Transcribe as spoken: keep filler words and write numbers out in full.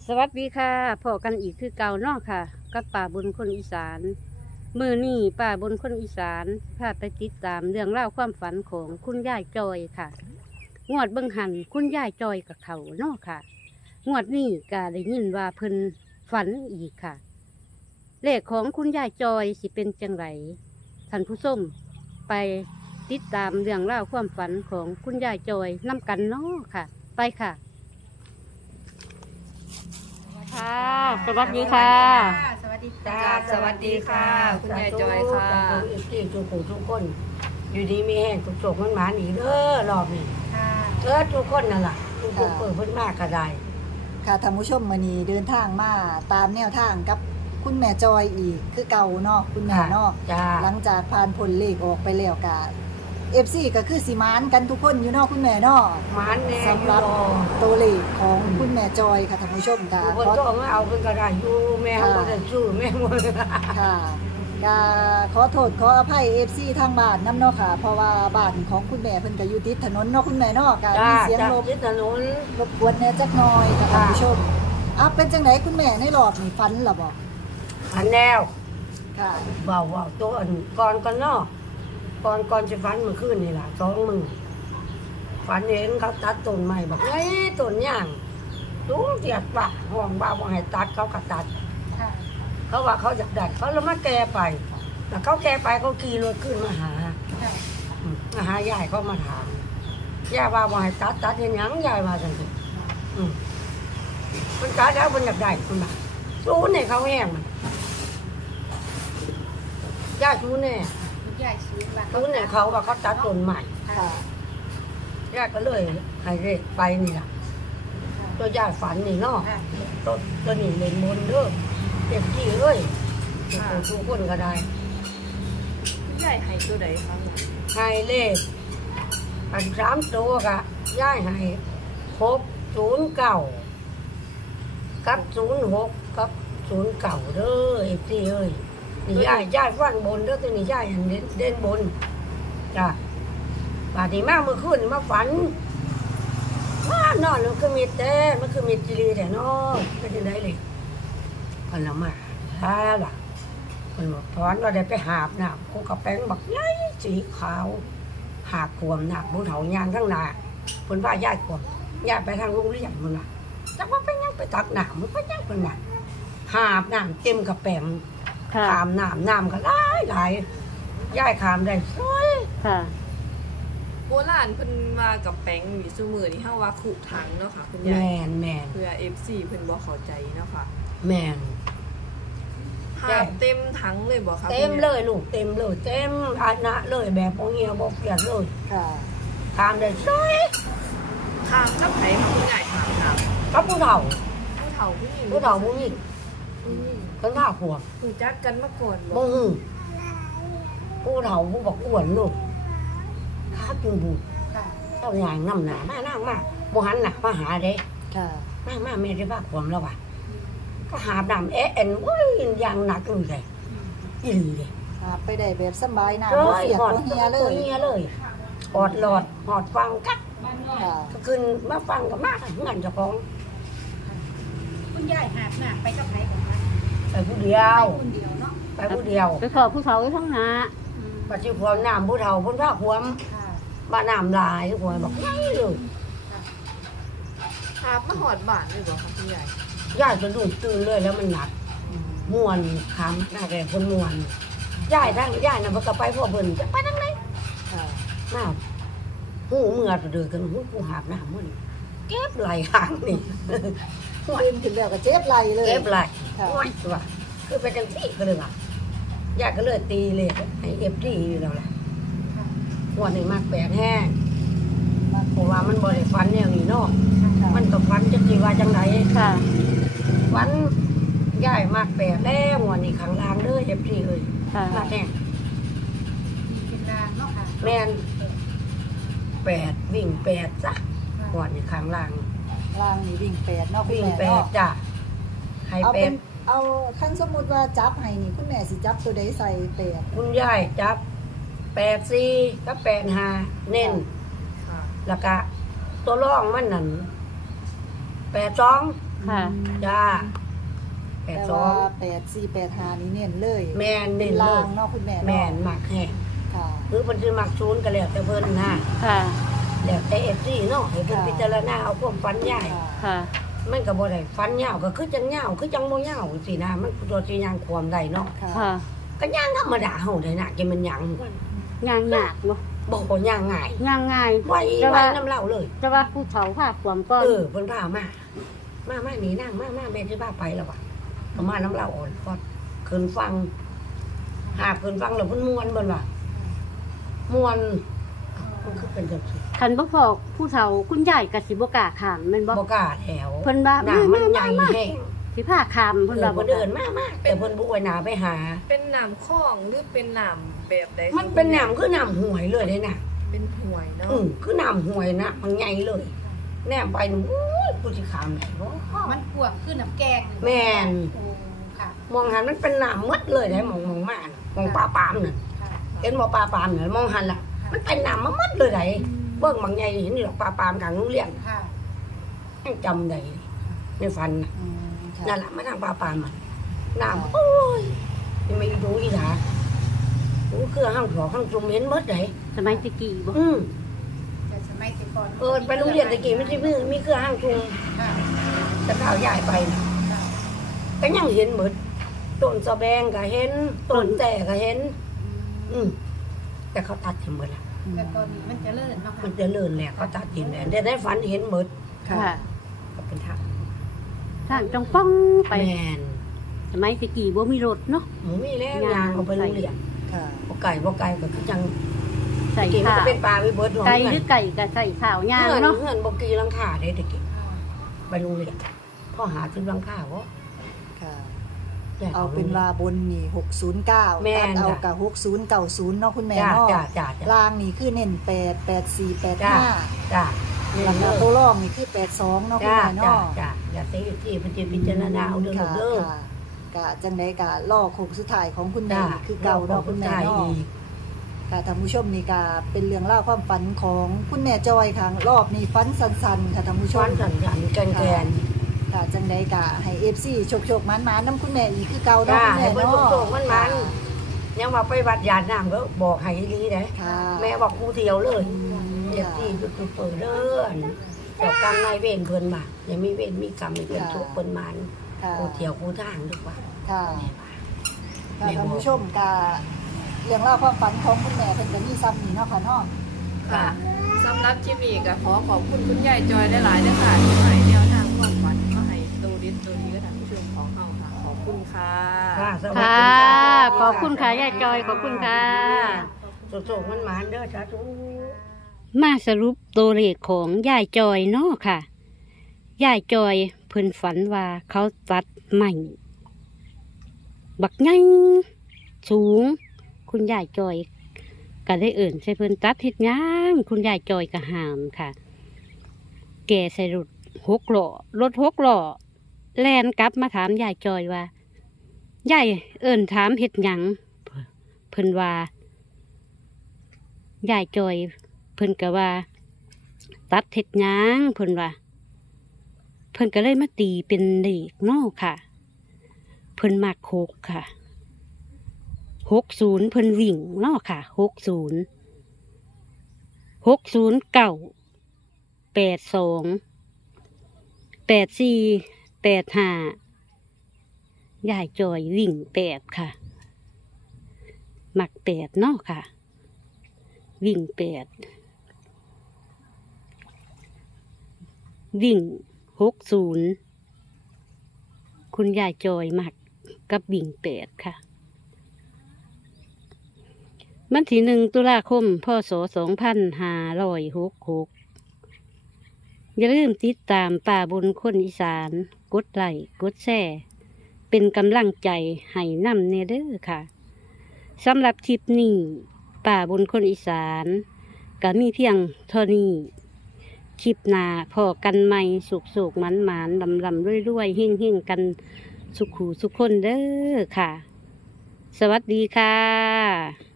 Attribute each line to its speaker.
Speaker 1: สวัสดีค่ะพอกันอีกคือเก่าเนาะค่ะกับป่าบนคนอีสานมือนี่ป่าบนคนอีสานพาไปติดตามเรื่องเล่าวความฝันของคุณยายจอยค่ะงวดเบิ่งหันคุณยายจอยกับเขาเนาะค่ะงวดนี้ก็ได้ยินว่าเพิ่นฝันอีกค่ะเลขของคุณยายจอยสิเป็นจังไรท่านผู้ชมไปติดตามเรื่องเล่าวความฝันของคุณยายจอยนำกันเนาะค่ะ ไปค่ะ ค่ะสวัสดีค่ะ
Speaker 2: สวัสดี
Speaker 3: จ้า
Speaker 2: จ้า
Speaker 3: สวัสดีค่ะ คุณยายจอยค่ะ
Speaker 2: อีกที่ทุกคนทุกคน อยู่ดีมีแห้งทุกโศกมันหมาหนีเด้อรอบนี้
Speaker 3: ค่ะ
Speaker 2: เออทุกคนนั่นแหละทุกคนเปิดเพิ่นมากก็ได้
Speaker 4: ค่ะท่านผู้ชมมื้อนี้เดินทางมาตามแนวทางกับคุณแม่จอยอีกคือเก่าเนาะคุณแม่เนาะ
Speaker 2: จ้า
Speaker 4: หลังจากผ่านผลเลขออกไปแล้วก็ เอฟ ซี ก็คือสิมานกันทุกคนอยู่เนาะคุณแม่เนาะ
Speaker 2: หมานแน่
Speaker 4: สำหรับตัวเลขของคุณแม่จอยค่ะท่านผู้ชมค่ะ
Speaker 2: ทุกคน
Speaker 4: ขอ
Speaker 2: ต้องเอาเพิ่นก็ได้อยู่แม่เขาก็ได้สู้แม่หมด
Speaker 4: ค่ะก็ขอโทษขออภัย เอฟ ซี ทางบ้านนํเนาะค่ะ เพราะว่าบ้านของคุณแม่เพิ่นก็อยู่ติดถนนเนาะคุณแม่เนาะก็
Speaker 2: จ้า
Speaker 4: มีเสียง
Speaker 2: จ้าร
Speaker 4: บ
Speaker 2: ที่ถนน
Speaker 4: รบกวนแหน่จักหน่อยค่ะท่าน
Speaker 2: ค่ะ
Speaker 4: ผู้ชมอ่ะเป็นจังไดคุณแม่ในรอบนี้ฝันล่ะบ่
Speaker 2: อันแนว
Speaker 4: ค่ะ
Speaker 2: เบาเบาตัวอันก่อนก่อนเนาะก่อนก่อนจะฝันเมื่อคืนนี่ล่ะสองมือฝันเห็นเขาตัดต้นไม้บอกไอ้ต้นย่างสูงเจียดปะห้องบ้าบ่ให้ตัดเขาก็ตัด
Speaker 3: ค่ะ
Speaker 2: เขาว่าเขาอยากดัดเขาแล้วมาแกไปแต่เขาแกไปเขาขี่รถขึ้นมาหา
Speaker 3: ค่ะ
Speaker 2: อืมมาหายายเขามาถามยายว่าบ่ให้ตัดตัดเห็นหยังยายว่าจังซี่อืมมันตัดแล้วมันอยากได้มันบ่าสู้ในเขาแห้งมันยายสู้แน่
Speaker 3: คุณยายซื้อว่า
Speaker 2: สู้แน่เขาว่าเขาตัดต้นใหม่
Speaker 4: ค่ะ
Speaker 2: ยายก็เลยให้เด็กไปนี่ล่ะตัวยายฝันนี่เนาะ
Speaker 3: ค่ะ
Speaker 2: ตัวตัวนี้เล่นบนเด้อเจ็บจี้เอ้ยทุกคนก็ได้
Speaker 3: คุณยายให้ตัวใดคะ
Speaker 2: ให้เลขอันสามตัวกะย่ายให้หกศูนย์เก้ากับศูนย์หกกับศูนย์เก้าเด้อเอฟซีเอ้ยนี่ย่ายย่ายฟันบนเด้อตัวนี้ย่ายเห็นเด่นเด่นบนจ้ะบาดนี้มาเมื่อคืนมาฝันว่านอนมันคือมีแต่มันคือมีจีรีแต่นอนเป็นยังไงเลยคนละมาแล้วล่ะคนบอกถอนว่าได้ไปหาบน้ำกูกับแป้งบักใหญ่สีขาว หากขวมหนักบุญเถายางทั้งหนาเพิ่นว่าญาติขวมญาติไปทางโรงเรียนมันว่าจักว่าไปยังไปตักน้ำมันก็ยังเพิ่นว่าหาบน้ำเต็มกระแปม
Speaker 1: ค่ะ
Speaker 2: ขามน้ำน้ำก็หลายหลายยายขามได้สวย
Speaker 1: ค่ะ
Speaker 5: โบราณเพิ่นมากับแป้งมีซุมือนี่เฮาว่าขุถังเนาะค่ะคุณ
Speaker 2: แม
Speaker 5: ยาย
Speaker 2: นแมน
Speaker 5: เพื่อ เอฟ ซี เพิ่นบ่เข้าใจเนาะค่ะ
Speaker 2: แมน
Speaker 5: หาบเต็มถังเลยบ่คะ
Speaker 2: เต็มเลยลูกเต็มเลยเต็มอาณะเลยแบบบ่เหี่ยวบ่เปียกเลย
Speaker 4: ค่ะ
Speaker 2: ขามได้สวย
Speaker 5: ข้ามกับไผค่ะคุณยายข้ามน้ำ
Speaker 2: กับผู้เฒ่า
Speaker 5: ผู้เฒ่าผู้หญิง
Speaker 2: ผู้เฒ่าผู้หญิง
Speaker 5: อืม
Speaker 2: เพิ่นว่าขวม
Speaker 5: รู้จักกันมาก่อนบ่
Speaker 2: บ่ฮู้ผู้เฒ่าผู้บักอ้วนลูกขาจุนบูด
Speaker 3: ค่ะ
Speaker 2: เจ้าอย่างน้ำหนามานั่งมาบ่หันหนักมาหาเด้
Speaker 4: ค่ะ
Speaker 2: มามาแม่ได้ว่าความแล้วว่ะก็หาบน้ำเอะเอ็นโอ้ยอย่างหนักอยู่เลยอีหลีเลย
Speaker 4: อ่าไปได้แบบสำบายน้ำ
Speaker 2: เฮ้
Speaker 4: บ่
Speaker 2: ย
Speaker 4: เสียด
Speaker 2: หอด
Speaker 4: บ่เฮียเล
Speaker 2: บ่
Speaker 4: ย
Speaker 2: เฮียเลยหอดหลอดหอดฟังกัก
Speaker 4: ค่ะ
Speaker 2: ก็ขึ้นมาฟังกับมากงานเจ้าของ
Speaker 3: คุณยายหาบหนักไปกับไผก่อนคะ
Speaker 2: ไปผู้เดียว
Speaker 3: คนเดียวเนาะ
Speaker 2: ไปผู้เดียว
Speaker 1: ไปขอผู้เฒ่าไว้ท้องนา
Speaker 3: อืม
Speaker 2: ปัจจุบันน้ำผู้เฒ่าพ้นผ้าขวม
Speaker 3: ค่ะ
Speaker 2: บ้านน้ำลายทุกคนบอกไงเลย
Speaker 5: หาบมาหอดบ้านเลยบ่คะคุณยาย
Speaker 2: ย่ายจะดูตื่นเลยแล้วมันหนักมวนคำหน้าแก่คนมวนย่ายทั้งย่ายน่ะมันก็ไปพ่อเบิ่นจะไปทางไหน
Speaker 4: ค่ะ
Speaker 2: น้าหูเมื่อเดือกันหูกูหาบน้ำมันเก็บไหลหางนี่
Speaker 4: ตื่นขึ้นแล้วก็เจ็บไหล่เลย
Speaker 2: เก็บไหล
Speaker 4: ค่ะ
Speaker 2: โอ้ยว่ะคือไปจังที่ก็เลยว่ะยายก็เลยตีเลยให้เอฟดีอยู่แล้วแหละวันนี้มากแปดแห้งเพราะว่ามันบริฟันแนวนี้เนาะ
Speaker 4: ค่ะ
Speaker 2: มันต้องฟันจะกี่ว่าจังไหน
Speaker 1: ค่ะ
Speaker 2: ฟันยายมากแปดแล้ววันนี้ข้างล่างเด้อเอฟดีเลย
Speaker 1: ค่ะ
Speaker 2: มากแน่
Speaker 3: เป็นรางเนาะค่ะ
Speaker 2: แม่นแปดวิ่งแปดจ้ะวันนี้ข้างล่าง
Speaker 4: ล่างนี่วิ่งแปดเนาะคุณ
Speaker 2: วิ่ง
Speaker 4: แม่
Speaker 2: แปด
Speaker 4: เนาะ
Speaker 2: จ้ะให้
Speaker 4: เอา
Speaker 2: แป
Speaker 4: เป็
Speaker 2: ด
Speaker 4: นเอาคันสมมุติว่าจับให้นี่คุณแม่สิจับตัวใดใส่แปด
Speaker 2: คุณยายจับแปดสี่กับแปดห้าเน้น
Speaker 5: ค่ะ
Speaker 2: แล้วก็ตัวร่องมันนั่นแปดสอง
Speaker 1: ค่ะ
Speaker 2: จ้าแปด
Speaker 4: แต่
Speaker 2: สอ
Speaker 4: ว่าง แปดสี่แปดห้านี่เน้นเลย
Speaker 2: แม่นเน้นเล
Speaker 4: ลาย งเนาะคุณแม่
Speaker 2: แม่
Speaker 4: เนาะ
Speaker 2: นมักแห้ง
Speaker 4: ค่ะ
Speaker 2: หรือเพิ่นสิมักศูนย์ก็แล้วแต่เพิ่นนะ
Speaker 1: ค่ะ
Speaker 2: แล้วแต่ เอฟ ซี เนาะให้เพิ่น
Speaker 4: ค่ะ
Speaker 2: พิจารณาเอาความฝันยาย
Speaker 4: ค่ะ
Speaker 1: ค่ะ
Speaker 2: มันก็บ่ได้ฝันยาวก็คือจังยาวคือจังบ่ยาวสินะมันตัวสิย่างความได้เนาะ
Speaker 4: ค่ะ
Speaker 1: ค่ะ
Speaker 2: ก็ย่างธรรมดาเฮาได้น่ะจะมันย่างกัน
Speaker 1: ย่างยากบ่
Speaker 2: บ่บ่ย่างง่าย
Speaker 1: ย่างง่าย
Speaker 2: ไว้
Speaker 1: แต่
Speaker 2: ไว้
Speaker 1: ว่า
Speaker 2: น้ำเหล้าเลย
Speaker 1: แต่ว่าผู้เฒ่าพาความก่อน
Speaker 2: เออเพิ่นพามา มามานี่นั่งมามาแม่สิพาไปแล้วว่ะก็มาน้ำเหล้าอ่อนก่อนขึ้นฟัง หาขึ้นฟังแล้วเพิ่นม่วนเบิ่นว่ะม่วนมันคือเป็นจังซี่
Speaker 1: คันบ่พอผู้เฒ่าคุณยายก็สิบ่กล้าข้ามแม่นบ่
Speaker 2: บ่กล้าแถว
Speaker 1: เพิ่นว่า
Speaker 2: หน้ามันใหญ่
Speaker 1: มา
Speaker 2: แห้ง
Speaker 1: สิพาข้าม
Speaker 2: เพิ่
Speaker 1: เพิ่
Speaker 2: น
Speaker 1: น
Speaker 2: ว่า
Speaker 1: ว่า
Speaker 2: บ่
Speaker 1: บ่
Speaker 2: เดิ
Speaker 1: เดิ
Speaker 2: น
Speaker 1: น
Speaker 2: มามาแต่เพิ่นบ่อวยหน้าไปหา
Speaker 5: เป็นน้ำคลองหรือเป็นน้ำแบบใดคะ
Speaker 2: มันเป็นน้ำคือน้ำห่วยเลยเด้น่ะ
Speaker 5: เป็นห่วยเนาะ
Speaker 2: อือคือน้ำห่วยนะมันใหญ่เลย แนมไปนี่อู้ยกูสิขามได้บ่
Speaker 3: มันกวบขึ้นน้ำแกง
Speaker 2: แม่น
Speaker 3: โอ้ค่ะ
Speaker 2: มองหันมันเป็นน้ำหมดเลยได้มองมองมาน่ะมองปลาปามน่ะ
Speaker 3: ค่ะ
Speaker 2: เห็นบ่ปลาปามน่ะมองหันล่ะ มันเป็นน้ำมาหมดเลยได้เบิ่งบางใหญ่เห็นดอกปลาปามกลางโรงเรียน
Speaker 3: ค่ะ
Speaker 2: ยังจำได้ในฝันน่ะ
Speaker 4: อืมค่ะ
Speaker 2: นั่นล่ะมาทางปลาปามมันน้ำโอ้ยนี่ไม่ดูอีหลาโอ้คือห้างถอห้างซุมเห็นหมดได้
Speaker 1: สมัยตะกี้บ่
Speaker 2: อือ
Speaker 3: แต่สมัยแต่ก่อน
Speaker 2: เออไปโรงเรียนตะกี้มันสิมีมีเครือห้างซุม
Speaker 3: ค่ะ
Speaker 2: แต่ข้าวใหญ่ไปน่ะ
Speaker 3: ค่ะ
Speaker 2: ก็ยังเห็นหมดต้นสะแบงก็เห็นต้นแต่ก็เห็น อืมแต่เขาตัดทิ้งหมดละ
Speaker 3: แต่ตอนนี้มันเจะเลิ่นเนาะ
Speaker 2: มั
Speaker 3: ค่ะ
Speaker 2: นจะเลื่อนแหละเขาตัดทิ้งแล้วแต่ในฝันเห็นหมด
Speaker 4: ค่ะ
Speaker 1: ค่ะ
Speaker 2: ก็เป็นทาง
Speaker 1: ทางจงป้องไป
Speaker 2: แมน
Speaker 1: สมัยตะกี้บ่มีรถเนาะ
Speaker 2: หมูมีแล้วยางเอาไปโรงเรียน
Speaker 4: ค่ะ
Speaker 2: บ่ไก่บ่ไก่ก็คือจัง
Speaker 1: ใส่
Speaker 2: ตะกี้มัน
Speaker 1: ข้า
Speaker 2: จะ
Speaker 1: ว
Speaker 2: เป็นปลาไปเบิดหัว
Speaker 1: ไก่
Speaker 2: เงิ
Speaker 1: หรื
Speaker 2: น
Speaker 1: อไก่ก็ใส่ข้าวย่าง
Speaker 2: เงิน
Speaker 1: เนาะ
Speaker 2: เงินบ่กี่หลังคาเด้ตะกี้ไปโรงเรียนพ่อหาถึงหลังคาบ่
Speaker 4: ค่ะ
Speaker 2: แต่
Speaker 4: เอาเป็นว่าบนนี่หกศูนย์เก้า
Speaker 2: แม่
Speaker 4: ตัด
Speaker 2: น
Speaker 4: เอา
Speaker 2: จ้ะ
Speaker 4: กับหกศูนย์เก้าศูนย์เนาะคุณแม่
Speaker 2: จ้า
Speaker 4: เนาะ
Speaker 2: จ้าจ้าจ้า
Speaker 4: ล่างนี่คือเน้นแปดแปดสี่แปด
Speaker 2: จ้า
Speaker 4: ห้า
Speaker 2: จ้าเงิ
Speaker 4: แล้ว
Speaker 2: น
Speaker 4: ก็
Speaker 2: เด้อ
Speaker 4: ตัวร่องนี่คือแปดสองเนาะคุณ
Speaker 2: จ้า
Speaker 4: แม่
Speaker 2: จ้า
Speaker 4: เนาะ
Speaker 2: จ้าอย่าเสียที่มันจะพิจารณาเอาเด้อ
Speaker 4: ค่ะ
Speaker 2: เด้อ
Speaker 4: ค่ะกะจังไดกะล่อโคงสุดท้ายของคุณแม่
Speaker 2: จ้า
Speaker 4: นี่คือเก่าเนาะคุณแม่เนาะ
Speaker 2: อีก
Speaker 4: ค่ะท่านผู้ชมนี่กะเป็นเรื่องเล่าวความฝันของคุณแม่จอยค่ะรอบนี้ฝันสันๆค่ะท่านผู้ช
Speaker 2: ช้อ
Speaker 4: ม
Speaker 2: นสันสันแกนแกน
Speaker 4: ค่ะจังไดกะให้ เอฟ ซีโชคๆมันๆนำคุณแม่อีกคือเก่าเนาะ
Speaker 2: จ้า
Speaker 4: คุณ
Speaker 2: ให้
Speaker 4: แม่
Speaker 2: เพิ่น
Speaker 4: เนาะ
Speaker 2: โชคๆมันมันยังว่าไปวัดยาดน้ำก็บอกให้ดีเด้
Speaker 4: ค่ะ
Speaker 2: แม่บอกกูเที่ยวเลย
Speaker 4: อืม
Speaker 2: เด็ก
Speaker 4: ค่ะ
Speaker 2: ที่จุดจุดเปิดเด้อเจ้ากรรมนายเวรเพิ่นมาอย่ามีเวรมีกรรมมีเพิ่นทุกข์เพิ่นมัน
Speaker 4: ค่ะ
Speaker 2: กูเที่ยวกูทางดีกว่า
Speaker 4: ค่ะค่ะท่านผู้ชมกะเรื่องเล่าวความฝันของคุณแม่เพิ่นก็มีซ้ำนี่เนาะค่ะเนาะ
Speaker 5: ค่ะสำหรับคลิปนี้ก็ขอขอบคุณคุณยายจอยหลายๆด้วยค่ะที่ให้แนวทางความฝันมาให้ตัวดิสตัวนี้กับท่านผู้ชมของเราค่ะ ขอบคุณค่ะ
Speaker 2: ค่ะสวัส
Speaker 1: ค่ะ
Speaker 2: ดีค่ะ
Speaker 1: ขอบคุณค่ะยายจอยขอบคุณค่ะ
Speaker 2: สุขๆมันมันๆเด้อสาธุ
Speaker 1: มาสรุปตัวเลขของยายจอยเนาะค่ะ ยายจอยเพิ่นฝันว่าเขาตัดใหม่ บักใหญ่สูง คุณยายจอยก็ได้เอิ่นใส่เพิ่นตัดเฮ็ดหยังคุณยายจอยก็ห้ามค่ะ แกใส่รถหกล้อรถหกล้อแล่นกลับมาถามยายจอยว่ายายเอิ่นถามเฮ็ดหยังเพิ่นว่ายายจอย เพิ่นก็ว่า ตัดเฮ็ดหยังเพิ่นว่า เพิ่นก็เลยมาตีเป็นเลขเนาะค่ะ เพิ่นมักหกค่ะหกศูนย์เพิ่นวิ่งเนาะค่ะหกศูนย์หกศูนย์เก้าแปดสองแปดสี่แปดห้ายายจอยวิ่งแปดค่ะ มักแปดเนาะค่ะ วิ่งแปดวิ่งหกศูนย์คุณยายจอยมักกับวิ่งแปดค่ะวันที่หนึ่งตุลาคมพศสองพันห้าร้อยหกหกอย่าลืมติดตามป่าบนคนอีสานกดไลค์กดแชร์เป็นกำลังใจให้นำเนเด้อค่ะสำหรับคลิปนี้ป่าบนคนอีสานก็มีเพียงเท่านี้คลิปหน้าพอกันใหม่สุกสุกมันหมานลำลำรวยรวยเฮ่งเฮ่งกันสุขหูสุขคนเด้อค่ะ สวัสดีค่ะ